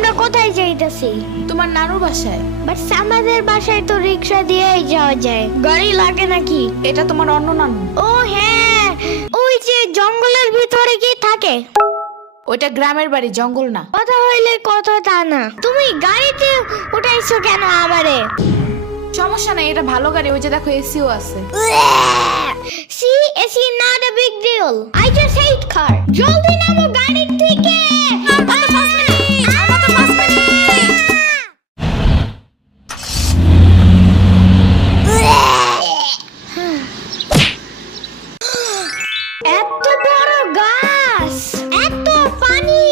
আমরা কোথায় যাইতেছি? তোমার নানুর বাসায়। বাট আমাদের বাসায় তো রিক্সা দিয়েই যাওয়া যায়, গাড়ি লাগে নাকি? এটা তোমার অন্য নানু। ও হ্যাঁ, ওই যে জঙ্গলের ভিতরে কি থাকে? ওইটা গ্রামের বাড়ি, জঙ্গল না। কথা হইলে কথা তা না। তুমি গাড়িতে উঠাইছো কেন আমারে? সমস্যা নাই, এটা ভালো গাড়ি। ওই যে দেখো এসিও আছে। See, it's not a big deal. I just hate car. জলদি নামো গাড়ি থেকে। এত বড় গাছ, এত পানি,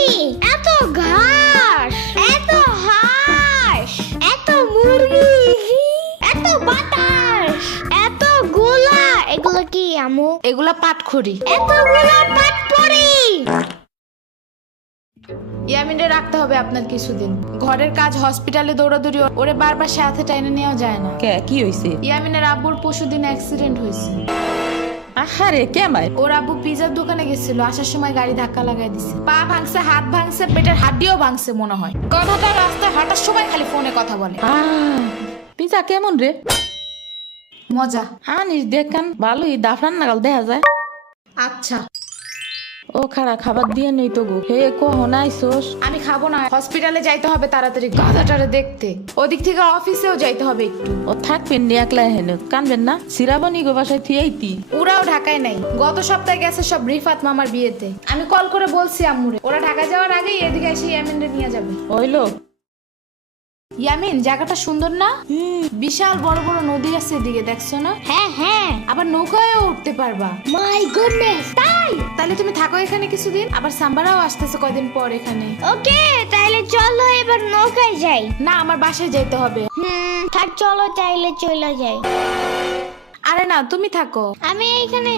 এত ঘাস, এত হাঁস, এত মুরগি, এত বাতাস, এত গোলা। এগুলো কি আমু? এগুলা পাটখড়ি। এতগুলো পাটপড়ি। ইয়ামিনে রাখতে হবে আপনার কিছুদিন। ঘরের কাজ, হসপিটালে দৌড়াদৌড়ি, ওরে বারবার সাথে টাইনে নেওয়া যায় না। কি হইছে? ইয়ামিনের আব্বুর পরশুদিন অ্যাক্সিডেন্ট হয়েছে। আহারে কেমাই? ওর আব্বু পিজার দোকানে গেছিল, আসার সময় গাড়ি ধাক্কা লাগাই দিছে। পা ভাঙছে, হাত ভাঙছে, পেটের হাড্ডিও ভাঙছে মনে হয়। কথাটা রাস্তায় হাঁটার সময় খালি ফোনে কথা বলে। পিজা কেমন রে? মজা। আনিস দেখান, ভালোই দাফরান নাগাল দেখা যায়। আচ্ছা। ও খাড়া খাবার দিয়ে নেই তো গো। হে কখন আইসোস? আমি খাবো না, হসপিটালে যাইতে হবে তাড়াতাড়ি গাধাটারে দেখতে। ওদিক থেকে অফিসেও যাইতে হবে একটু। ও থাকবেন নি একলা হেন, কানবেন না? সিরাবনি গো বাসায় থিয়াইতি। ওরাও ঢাকায় নাই, গত সপ্তাহে গেছে সব রিফাত মামার বিয়েতে। আমি কল করে বলছি আম্মুরে, ওরা ঢাকা যাওয়ার আগেই এদিকে এসে ইয়ামিনরে নিয়ে যাবে। ওইলো ইয়ামিন, জায়গাটা সুন্দর না? বিশাল বড় বড় নদী আছে এদিকে, দেখছো না? হ্যাঁ হ্যাঁ। আবার নৌকায়ও উঠতে পারবা। মাই গুডনেস, তাই? তাহলে তুমি থাকো এখানে কিছুদিন, আবার সাম্বারাও আসতেছে কয়দিন পর এখানে। ওকে, তাহলে চলো এবার নৌকায় যাই। না, আমার বাসায় যাইতে হবে। থাক, চলো তাইলে চলে যাই। আরে না, তুমি থাকো। আমি এখানে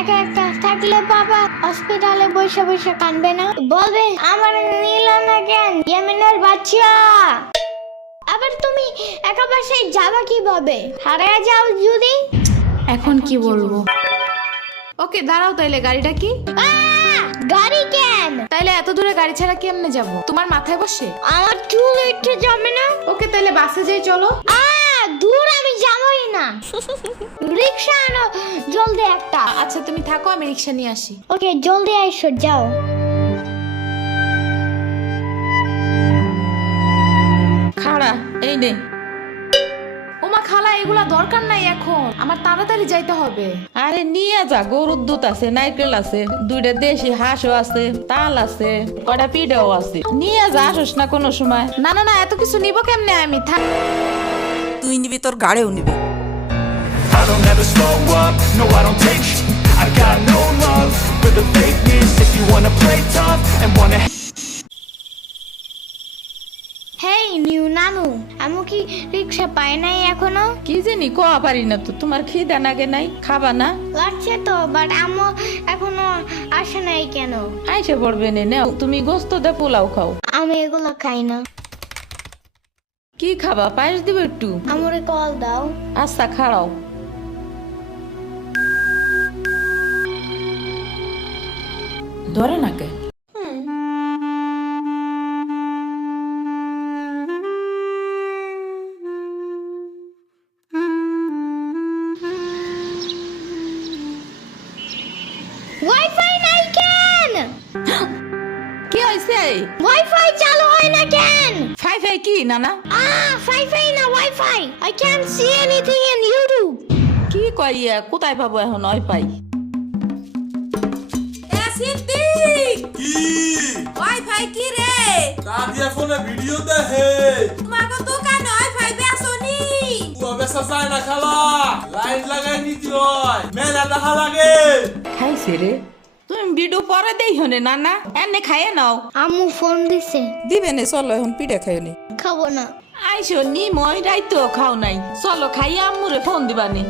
একা একা থাকলে বাবা হসপিটালে বসে বসে কানবে না? বলবে আমার নিল না কেন ইয়ামিনের বাচ্চা। আবার তুমি একা বাসায় যাবা কিভাবে? হারিয়ে যাও যদি? এখন কি বলবো? ওকে দাঁড়াও, তাইলে গাড়িটা কি? গাড়ি কেন? তাইলে এত দূরে গাড়ি ছাড়া কেমনে যাব? তোমার মাথায় বসে? আমার চুল উঠে যাবে না? ওকে তাইলে বাসে যাই, চলো। দূর আমি যাবই না। রিক্সা আনো জলদি একটা। আচ্ছা তুমি থাকো, আমি রিক্সা নিয়ে আসি। ওকে, জলদি আইসো, যাও। খাড়া এই নে। ওমা খালা, এগুলা দরকার নাই এখন, আমার তাড়াতাড়ি যাইতে হবে। আরে নিয়ে যা, গরুর দুধ আছে, নারকেল আছে, দুইটা দেশি হাঁসও আছে, তাল আছে, কয়টা পিঠাও আছে। নিয়ে যা, আসোস না কোনো সময়? না না না, এত কিছু নিব কেমনে আমি? তুই নিবি, তোর গাড়েও নিবি। I don't ever slow up, no I don't take sh**. I got no love for the fakeness. If you wanna play tough and wanna hey new নানু, আমি কি রিক্সা পাই নাই এখনো? কি জানি কোয়া পারি না তো। তোমার খিদা নাগে নাই? খাবা না? লাগছে তো, বাট আমু এখনো আসে নাই কেন? আইসে পড়বে নে, নাও তুমি গোস্ত দে পোলাও খাও। আমি এগুলো খাই না। কি খাবা? পায়েস দিব একটু? আমরে কল দাও। আচ্ছা খাড়াও। ধরে নাকে। ওয়াইফাই নাই কেন? কি হইছে? ওয়াইফাই চালু হয় না কেন? ফাই ফাই কি নানা? ফাই না wifi. I can't see anything in YouTube. কি কইয়া কোথায় পাবো এখন ওয়াইফাই? কি ওয়াইফাই কি রে? কাদিয়া ফোনে ভিডিও দেখে। তোমাকে দোকানে ওয়াইফাই বেসনি? ও বেসা যায় না খালা, লাইন লাগাই নিতে হয়, মেলা দেখা লাগে। খাইছে রে? তুমি ভিডিও পরে দেই হনে নানা, এনে খাইয়ে নাও। আম্মু ফোন দিছে। দিবে নে, চলো এখন পিঠা খাই নি। খাবো না। আইসো নি, মই রাইতো খাও নাই। চলো খাইয়া আম্মুরে ফোন দিবানি।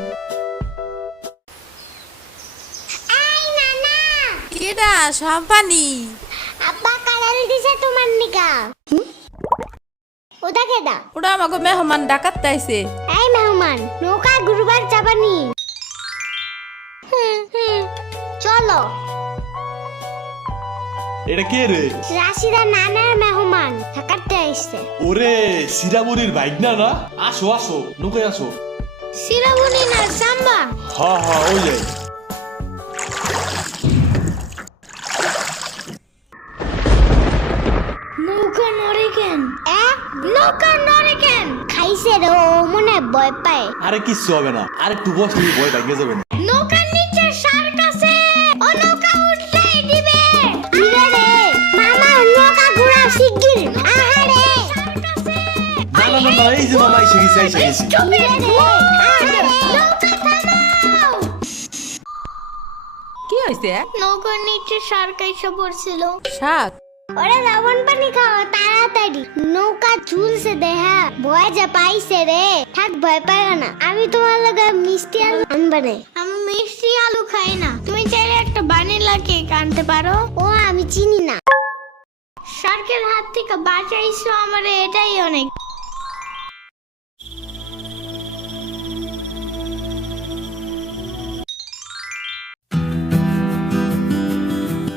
আই নানা, কেডা সম্পানি? আব্বা কালার দিছে তোমার নিকা। ওটা কেডা? ওটা আমাকে মেহমান ডাকাত আইছে। এই মেহমান, নৌকা গুরুবার যাবানি? চলো। এটা কে রে? রাশিদা নানার মেহমান থাকাতে আসছে। ওরে সিরামুরির বাইক না না, আসো আসো নৌকায় আসো। সিরাবনি না সাম্বা। হ্যাঁ হ্যাঁ ওই যাই। নৌকা নড়ে কেন? নৌকা নড়ে কেন? খাইছে রে, ও মনে হয় ভয় পায়। আরে কিচ্ছু হবে না, আর একটু বসলে ভয় ভেঙে যাবে না। নৌকার নিচে শার্ক আছে, ও নৌকা উঠলেই দিবে। দিবে রে মামা, নৌকা ঘোরা শিগগির। আহারে শার্ক আছে। না না না না, এই যে মামা এসে গেছে এসে গেছে। দিবে রে, আহারে নৌকা থামাও। কি হয়েছে? নৌকার নিচে শার্ক এসে পড়ছিল। শাক ওরে লবণ পানি খাও তাড়াতাড়ি, নৌকা ঝুলছে দেহা, ভয় যা পাইছে রে। থাক ভয় পাইও না, আমি তোমার লগে মিষ্টি আলু আনবানে। আমি মিষ্টি আলু খাই না, তুমি চাইলে একটা ভ্যানিলা কেক আনতে পারো। ও আমি চিনি না। শার্কের হাত থেকে বাঁচাইছো আমারে, এটাই অনেক।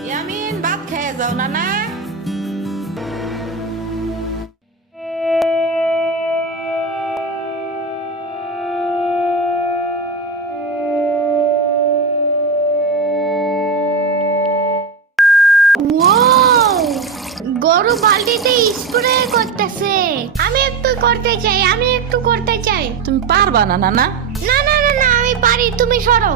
ইয়ামিন ভাত খেয়ে যাও না না। গরু বালতিতে স্প্রে করতেছে। আমি একটু করতে চাই, আমি একটু করতে চাই। তুমি পারবা না না না। না না না না, আমি পারি, তুমি সরো।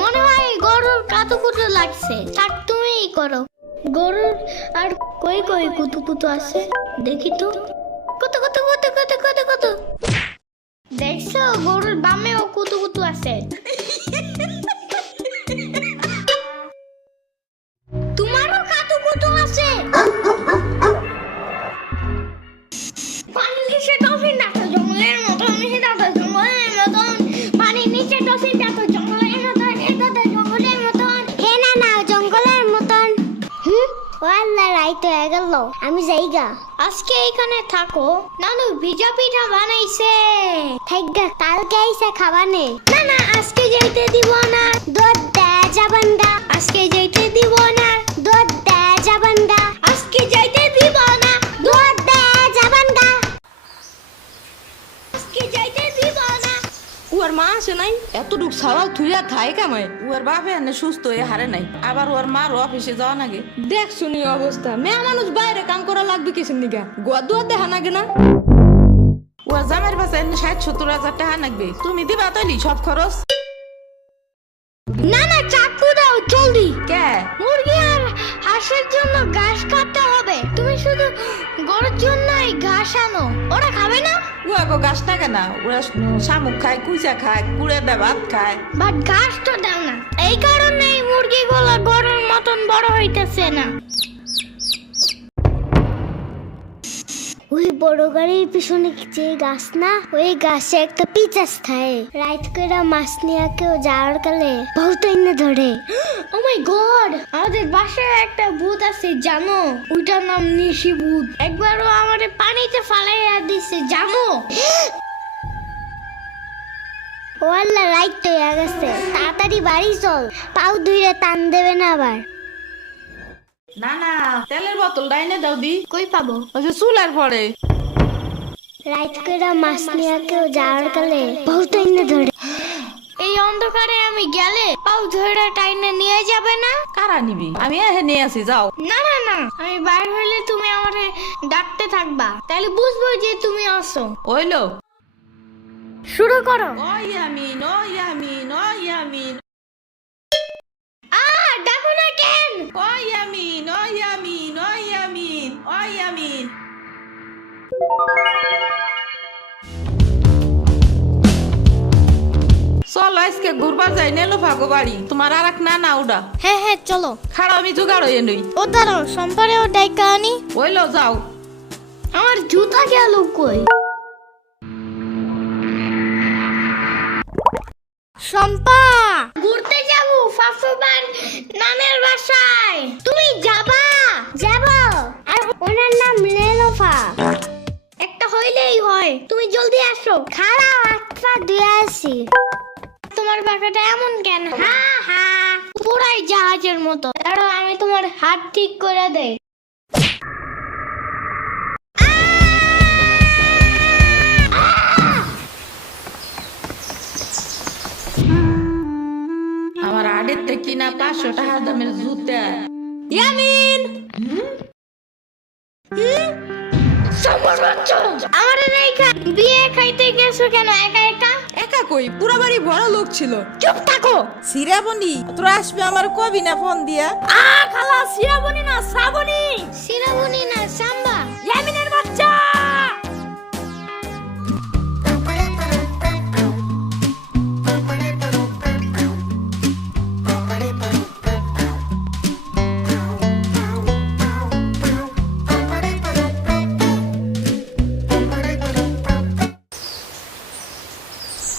মনে হয় গরুর কাতুকুতু লাগছে, থাক তুমিই করো। গরুর আর কই কই কুতুকুতু আছে দেখি তো। কুতু কুতু কুতু কুতু কুতু কুতু। দেখছো গরুর বামেও কুতুকুতু আছে। তোমারও কাতুকুতু আছে। পানির নিচে ডলফিন দেখো জঙ্গলের মতন, নিচে দেখো জঙ্গলের মতন, পানির নিচে ডলফিন দেখো জঙ্গলের মতন, এটা জঙ্গলের মতন। হে না না, জঙ্গলের মতন। ও আল্লাহ, রাইত হয়ে গেল, আমি যাইগা। আজকে এখানে থাকো, নানু ভিজা পিঠা বানাইছে। থাইগা, কালকে আইসা খাবানে। না না, আজকে যাইতে দিব না, দুধ দে যাবানগা। আজকে যাইতে দিব না, দুধ দে যাবানগা। আজকে যাইতে দিব না, দুধ দে যাবানগা। আজকে যাইতে দিব না। ওর মা আসে নাই, এতটুক সাওয়াল থুইয়া খায় কামায়। ওর বাপে এনে সুস্থ হয়ে হারে নাই, আবার ওর মার অফিসে যাওয়া নাগে। দেখ শুনি অবস্থা, মেয়ে মানুষ বাইরে কাম করা লাগবে কিসের নিগা? গোয়া দুয়া দেখা নাগে না? ওর জামের পাশে ৬০-৭০ হাজার টাকা লাগবে, তুমি দিবা তৈলি সব খরচ। না না, চাকু দাও জলদি। কে? মুরগি আর হাঁসের জন্য ঘাস কাটতে হবে। তুমি শুধু গরুর জন্যই ঘাস আনো, ওরা খাবে না। ওরা গাছ টাকা না, ওরা শামুক খায়, কুইচা খায়, কুড়ে দে ভাত খায়। বাট ঘাস তো দাও না, এই কারণে মুরগিগুলো গরুর মতন বড় হইতেছে না। ওই বড় গাড়ির পিছনে যে গাছ না, ওই গাছে একটা পিচাস থাকে। রাইত করে মাছ নিয়ে কেউ যাওয়ার কালে বহুত এনে ধরে। ও মাই গড, আমাদের বাসায় একটা ভূত আছে জানো, ওইটার নাম নিশি ভূত। একবারও আমারে পানিতে ফালাইয়া দিছে জানো। ও আল্লাহ, রাইত হয়ে গেছে, তাড়াতাড়ি বাড়ি চল, পাও ধুইরে টান দেবে না আবার। না না, তেলের বোতল ডাইনে দাও দি। কই পাবো? ওই যে চুলার পরে। রাইত করে মাছ নিয়ে কেউ যাওয়ার কালে বহুত এনে ধরে। এই অন্ধকারে আমি গেলে পাও ধরে টাইনে নিয়ে যাবে না? কারা নিবি? আমি এহে নিয়ে আসি, যাও। না না না, আমি বাইরে হইলে তুমি আমারে ডাকতে থাকবা, তাহলে বুঝবো যে তুমি আসো। ওইলো শুরু করো। ও ইয়ামিন, ও ইয়ামিন, ও ইয়ামিন, ডাকো না কেন? ও ইয়ামিন, ও ইয়ামিন, ও ইয়ামিন, ও ইয়ামিন। চলো আজকে ঘুরবার যাই নেলো ভাগো বাড়ি। তোমার আর এক না ওটা। হ্যাঁ হ্যাঁ চলো। খাড়া আমি জোগাড় হয়ে নই। ও দাঁড়াও, সম্পারেও ডাইকা আনি। ওইলো যাও। আমার জুতা গেল কই? শম্পা, ঘুরতে যাব ফাফুবার নানের বাসায়। তুমি যাবা? যাব। আর ওনার নাম লেলোফা। একটা হইলেই হয়, তুমি জলদি আসো। খাড়াও, হাত পা ধুয়ে আসি। তোমার বাসাটা এমন কেন? হা হা, জাহাজের মতো। দাঁড়াও, আমি তোমার হাত ঠিক করে দেই। আমার আড়ের থেকে কিনা 500 টাকা দামের জুতা। ইয়ামিন আমার রেখা বিয়ে খাইতে গেছো কেন একা একা? একা কই, পুরা বাড়ি বড় লোক ছিল। চুপ থাকো। শ্রাবণী তোরা আসবে আমার কবি না ফোন দিয়া? খালা শ্রাবণী না শ্রাবণী, শ্রাবণী না সাম্বা। ইয়ামিনের বাচ্চা।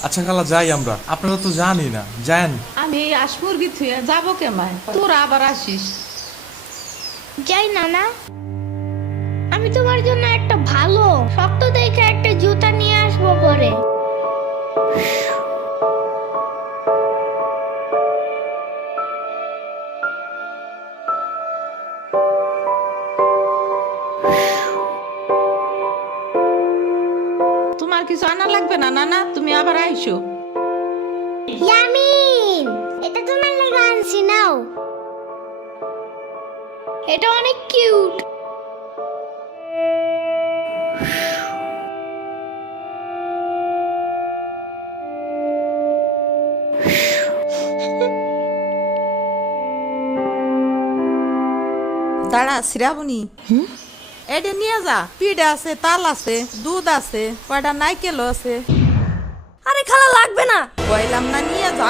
আচ্ছা খালা যাই আমরা, আপনারা তো জানি না, যান। আমি এই আসমুরগি থুয়ে যাবো কেমায়, তোরা আবার আসিস। যাই নানা, আমি তোমার জন্য একটা ভালো শক্ত দেখে একটা জুতা নিয়ে আসবো পরে। তোমার কিছু আনা লাগবে না নানা, তুমি আবার আইসো। ইয়ামিন, এটা তোমার লাগা আনছি, নাও। এটা অনেক কিউট। দাঁড়া শ্রাবণী, এটা নিয়ে যা। পিঠা আছে, তাল আছে, দুধ আছে, কয়টা নাইকেল আছে। আরে খালা লাগবে না। কইলাম না নিয়ে যা।